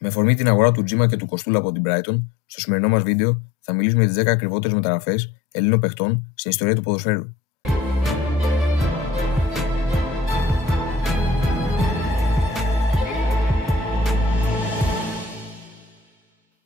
Με αφορμή την αγορά του Τζίμα και του Κοστούλα από την Brighton, στο σημερινό μας βίντεο θα μιλήσουμε για τις 10 ακριβότερες μεταγραφές Ελλήνων παιχτών στην ιστορία του ποδοσφαίρου.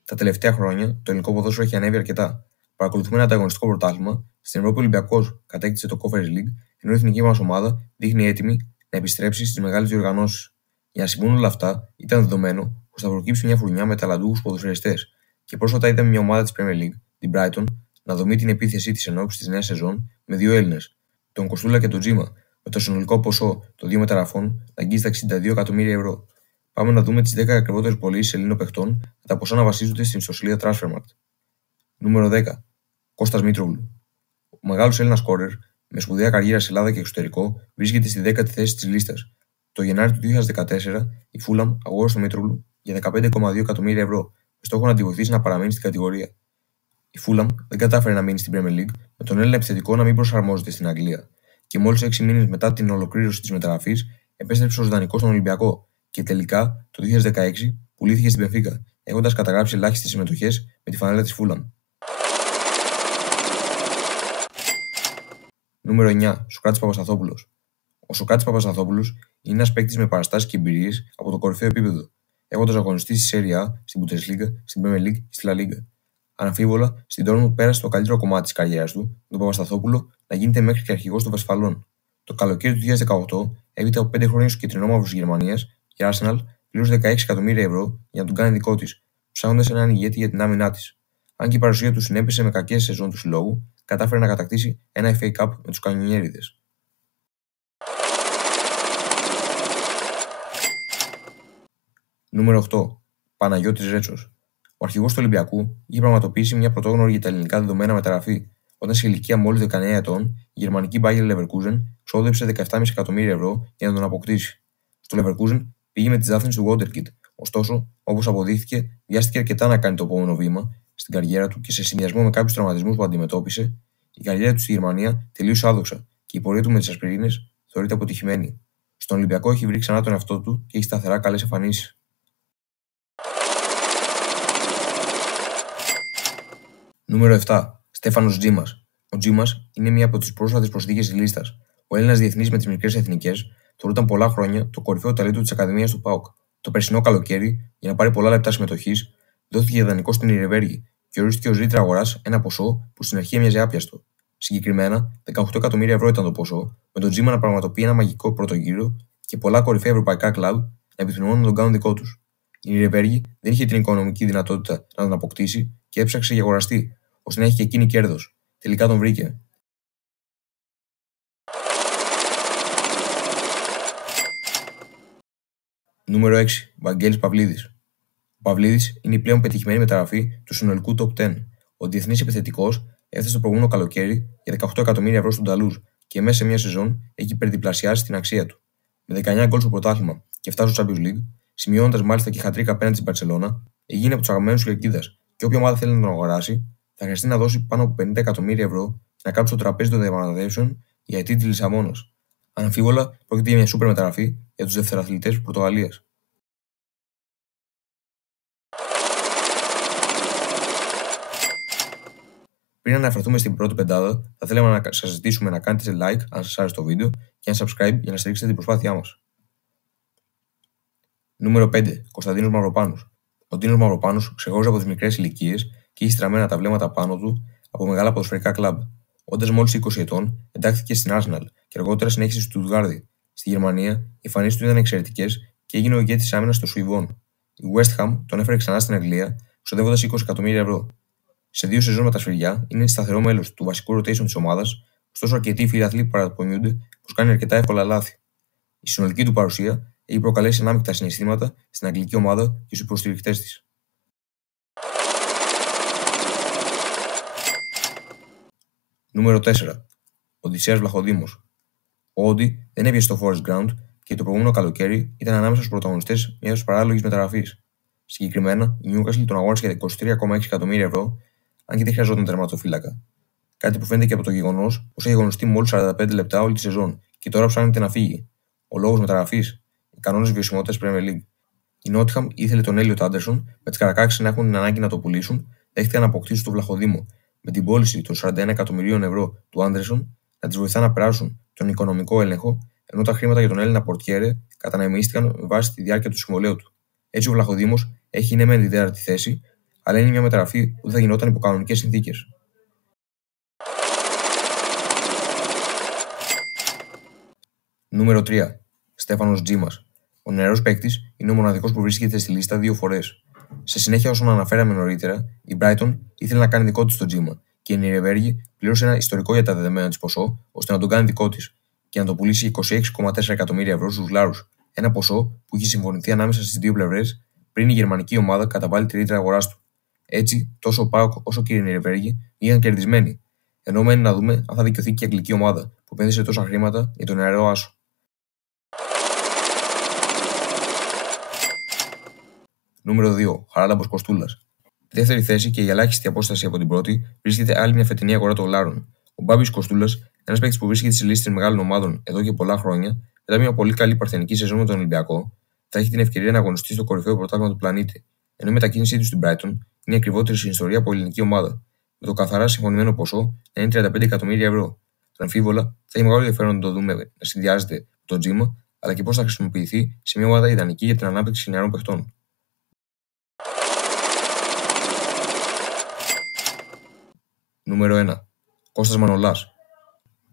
Τα τελευταία χρόνια το ελληνικό ποδόσφαιρο έχει ανέβει αρκετά. Παρακολουθούμε ένα ανταγωνιστικό πρωτάθλημα. Στην Ευρώπη, ο Ολυμπιακός κατέκτησε το Conference League, ενώ η εθνική μας ομάδα δείχνει έτοιμη να επιστρέψει στις μεγάλες διοργανώσεις. Για να συμβούν όλα αυτά, ήταν δεδομένο πως θα προκύψει μια φουρνιά με ταλαντούχους ποδοσφαιριστές. Και πρόσφατα είδαμε μια ομάδα της Premier League, την Brighton, να δομεί την επίθεσή της ενόψει της νέας σεζόν με δύο Έλληνες, τον Κοστούλα και τον Τζίμα, με το συνολικό ποσό των δύο μεταγραφών να αγγίζει τα 62 εκατομμύρια ευρώ. Πάμε να δούμε τις 10 ακριβότερες πωλήσεις Ελλήνων παιχτών με τα ποσά να βασίζονται στην ιστοσελίδα Transfermarkt. Νούμερο 10. Κώστας Μήτρογλου. Ο μεγάλος Έλληνας σκόρερ, με σπουδαία καριέρα σε Ελλάδα και εξωτερικό, βρίσκεται στη 10η θέση της λίστας. Το Γενάρη του 2014, η Fulham αγόρασε τον Μήτρογλου για 15,2 εκατομμύρια ευρώ, με στόχο να τη βοηθήσει να παραμείνει στην κατηγορία. Η Fulham δεν κατάφερε να μείνει στην Premier League, με τον Έλληνα επιθετικό να μην προσαρμόζεται στην Αγγλία. Και μόλις 6 μήνες μετά την ολοκλήρωση της μεταγραφής, επέστρεψε ως δανεικός στον Ολυμπιακό και τελικά το 2016 πουλήθηκε στην Μπενφίκα, έχοντας καταγράψει ελάχιστες συμμετοχές με τη φανέλα της Fulham. Νούμερο 9. Σωκράτης Παπασταθόπουλος. Ο Σωκράτης Παπασταθόπουλος είναι ένας παίκτης με παραστάσεις και εμπειρίες από το κορυφαίο επίπεδο, έχοντας αγωνιστεί στη Serie A, στην Bundesliga, στην Premier League και στη La Liga. Αναμφίβολα, στην Dortmund πέρασε το καλύτερο κομμάτι της καριέρας του, τον Παπασταθόπουλο να γίνεται μέχρι και αρχηγός των Βεσφαλών. Το καλοκαίρι του 2018, έπειτα από 5 χρόνια στους κυτρινόμαυρους της Γερμανίας, η Arsenal πλήρωσε 16 εκατομμύρια ευρώ για να τον κάνει δικό της, ψάχνοντας έναν ηγέτη για την άμυνά της. Αν και η παρουσία του συνέπεσε με κακές σεζόν του συλλόγου, κατάφερε να κατακτήσει ένα FA Cup με τους Κανιονιέριδες. Νούμερο 8. Παναγιώτης Ρέτσος. Ο αρχηγός του Ολυμπιακού είχε πραγματοποιήσει μια πρωτόγνωρη για τα ελληνικά δεδομένα μεταγραφή, όταν σε ηλικία μόλις 19 ετών η γερμανική Bayer Leverkusen ξόδεψε 17,5 εκατομμύρια ευρώ για να τον αποκτήσει. Στο Leverkusen πήγε με τις δάφνες του Wonderkid, ωστόσο, όπως αποδείχθηκε, βιάστηκε αρκετά να κάνει το επόμενο βήμα στην καριέρα του και σε συνδυασμό με κάποιους τραυματισμούς που αντιμετώπισε, η καριέρα του στη Γερμανία τελείωσε άδοξα και η πορεία του με τις ασπιρίνες θεωρείται αποτυχημένη. Στον Ολυμπιακό έχει βρει ξανά τον εαυτό του και έχει σταθερά καλές εμφανίσεις. Νούμερο 7. Στέφανος Τζίμας. Ο Τζίμας είναι μία από τις πρόσφατες προσθήκες της λίστας. Ο Έλληνας διεθνής με τις μικρές εθνικές θεωρούταν πολλά χρόνια το κορυφαίο ταλέντο της Ακαδημίας του ΠΑΟΚ. Το περσινό καλοκαίρι, για να πάρει πολλά λεπτά συμμετοχής, δόθηκε δανεικό στην Ιρεβέργη και ορίστηκε ως ρήτρα αγοράς ένα ποσό που στην αρχή έμοιαζε άπιαστο. Συγκεκριμένα, 18 εκατομμύρια ευρώ ήταν το ποσό, με τον Τζίμα να πραγματοποιεί ένα μαγικό πρώτο γύρο και πολλά κορυφαία ευρωπαϊκά κλαμπ να επιθυμούν να τον κάνουν δικό τους. Η Ιρεβέργη δεν είχε την οικονομική δυνατότητα να τον αποκτήσει και έψαξε για αγοραστή, ώστε να έχει και εκείνη κέρδος. Τελικά τον βρήκε. Νούμερο 6. Βαγγέλης Παυλίδης. Ο Παυλίδης είναι η πλέον πετυχημένη μεταγραφή του συνολικού Top 10. Ο διεθνής επιθετικός έφτασε το προηγούμενο καλοκαίρι για 18 εκατομμύρια ευρώ στον Ταλούζ και μέσα σε μια σεζόν έχει υπερδιπλασιάσει την αξία του. Με 19 γκολ στο πρωτάθλημα και 7 στο Champions League, σημειώνοντας μάλιστα και χατρίκα απέναντι στην Μπαρσελόνα, έγινε από τους αγαπημένους του Κερκίδας και όποια ομάδα θέλει να τον αγοράσει, θα χρειαστεί να δώσει πάνω από 50 εκατομμύρια ευρώ για να κάψει στο τραπέζι των διαπραγματεύσεων για αιτή τη Λισαβόνας. Αναμφίβολα, πρόκειται για μια σούπερ μεταγραφή για τους δευτεραθλητές της Πορτογαλίας. Πριν αναφερθούμε στην πρώτη πεντάδα, θα θέλαμε να σας ζητήσουμε να κάνετε like αν σας άρεσε το βίντεο και ένα subscribe για να στηρίξετε την προσπάθειά μας. Νούμερο 5. Κωνσταντίνος Μαυροπάνος. Ο Ντίνος Μαυροπάνος ξεχώριζε από τις μικρές ηλικίες και είχε στραμμένα τα βλέμματα πάνω του από μεγάλα ποδοσφαιρικά κλαμπ. Όντας μόλις 20 ετών, εντάχθηκε στην Arsenal και αργότερα συνέχισε στη Στουτγκάρδη. Στη Γερμανία, οι εμφανίσεις του ήταν εξαιρετικές και έγινε ο ηγέτης της άμυνας στο Σουηβόν. Η West Ham τον έφερε ξανά στην Αγγλία, ξοδεύοντας 20 εκατομμύρια ευρώ. Σε 2 σεζόν με τα σφυριά, είναι σταθερό μέλος του βασικού rotation της ομάδας, ωστόσο αρκετοί φιλαθλοί παραπονιούνται πως κάνει αρκετά εύκολα λάθη. Η συνολική του παρουσία έχει προκαλέσει ανάμεικτα συναισθήματα στην αγγλική ομάδα και στους υποστηρικτές της. Νούμερο 4. Οδυσσέας Βλαχοδήμος. Ο Όντι δεν έπιασε στο Forest Ground και το προηγούμενο καλοκαίρι ήταν ανάμεσα στους πρωταγωνιστές μιας παράλογης μεταγραφής. Συγκεκριμένα, η Newcastle τον αγόρασε για 23,6 εκατομμύρια ευρώ, αν και δεν χρειαζόταν τερματοφύλακα. Κάτι που φαίνεται και από το γεγονός πως έχει αγωνιστεί μόλις 45 λεπτά όλη τη σεζόν και τώρα ψάχνεται να φύγει. Ο λόγος μεταγραφής: οι κανόνες βιωσιμότητας Premier League. Η Νότιχαμ ήθελε τον Έλιοτ Άντερσον, με τις Καρακάξεις να έχουν την ανάγκη να το πουλήσουν, δέχτηκαν να αποκτήσουν το Βλαχοδήμο, με την πώληση των 41 εκατομμυρίων ευρώ του Άντερσον να τις βοηθά να περάσουν τον οικονομικό έλεγχο, ενώ τα χρήματα για τον Έλληνα πορτιέρε κατανεμίστηκαν με βάση τη διάρκεια του συμβολέου του. Έτσι, ο Βλαχοδήμος έχει ναι μεν την 4η θέση, αλλά είναι μια μεταγραφή που δεν θα γινόταν υπό κανονικές συνθήκες. Νούμερο 3. Στέφανος Τζίμας. Ο νεαρός παίκτης είναι ο μοναδικός που βρίσκεται στη λίστα 2 φορές. Σε συνέχεια, όσων αναφέραμε νωρίτερα, η Brighton ήθελε να κάνει δικό της τον Τζίμα και η Νιρεμβέργη πλήρωσε ένα ιστορικό για τα δεδομένα της ποσό ώστε να τον κάνει δικό της και να το πουλήσει 26,4 εκατομμύρια ευρώ στους Λάρους. Ένα ποσό που είχε συμφωνηθεί ανάμεσα στις δύο πλευρές πριν η γερμανική ομάδα καταβάλει τη ρήτρα αγοράς του. Έτσι, τόσο ο ΠΑΟΚ όσο και η Νιρεμβέργη είχαν κερδισμένοι. Ενώ μένει να δούμε αν θα δικαιωθεί και η αγγλική ομάδα που επένδυσε τόσα χρήματα για τον νεαρό άσο. Νούμερο 2. Χαράλαμπος Κοστούλας. Στη δεύτερη θέση και η ελάχιστη απόσταση από την πρώτη βρίσκεται άλλη μια φετινή αγορά των Λάρων. Ο Μπάμπης Κοστούλας, ένας παίκτης που βρίσκεται στη λίστα μεγάλων ομάδων εδώ και πολλά χρόνια, μετά μια πολύ καλή παρθενική σεζόν με τον Ολυμπιακό, θα έχει την ευκαιρία να αγωνιστεί στο κορυφαίο πρωτάθλημα του πλανήτη, ενώ η μετακίνησή του στην Brighton είναι η ακριβότερη στην ιστορία από ελληνική ομάδα, με το καθαρά συμφωνημένο ποσό να είναι 35 εκατομμύρια ευρώ. Αναμφίβολα, θα έχει μεγάλο ενδιαφέρον να το δούμε να συνδυάζεται με τον Τζίμα, αλλά και πώς θα χρησιμοποιηθεί σε μια ομάδα ιδανική για την ανάπτυξη νεαρών παιχτών. Νούμερο 1. Κώστας Μανολάς.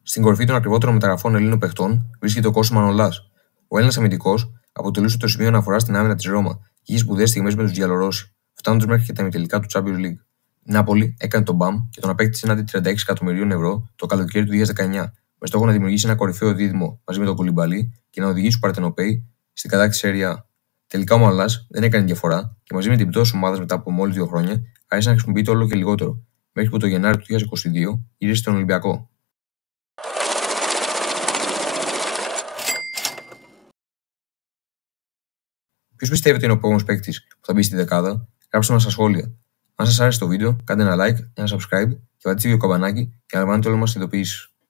Στην κορυφή των ακριβότερων μεταγραφών Ελλήνων παιχτών βρίσκεται ο Κώστας Μανολάς. Ο Έλληνας αμυντικός αποτελούσε το σημείο αναφορά στην άμυνα της Ρώμα και είχε σπουδαίες στιγμές με τους Γιαλορώσοι, φτάνοντας μέχρι και τα ημιτελικά του Champions League. Η Νάπολη έκανε τον μπαμ και τον απέκτησε έναντι 36 εκατομμυρίων ευρώ το καλοκαίρι του 2019, με στόχο να δημιουργήσει ένα κορυφαίο δίδυμο μαζί με τον Κουλιμπαλί και να οδηγήσει του Παρτενοπέοι στην κατάκτηση Serie A. Τελικά ο Μανολάς δεν έκανε διαφορά και μαζί με την πτώση ομάδα μετά από μόλις 2 χρόνια άρχισε να χρησιμοποιείται όλο και λιγότερο, μέχρι που το Γενάρη του 2022 γύρισε στον Ολυμπιακό. Ποιος πιστεύετε είναι ο επόμενος παίκτης που θα μπει στη δεκάδα? Γράψτε μας στα σχόλια. Αν σας άρεσε το βίντεο, κάντε ένα like, ένα subscribe και πατήστε το καμπανάκι για να λαμβάνετε όλες μας τις ειδοποιήσεις.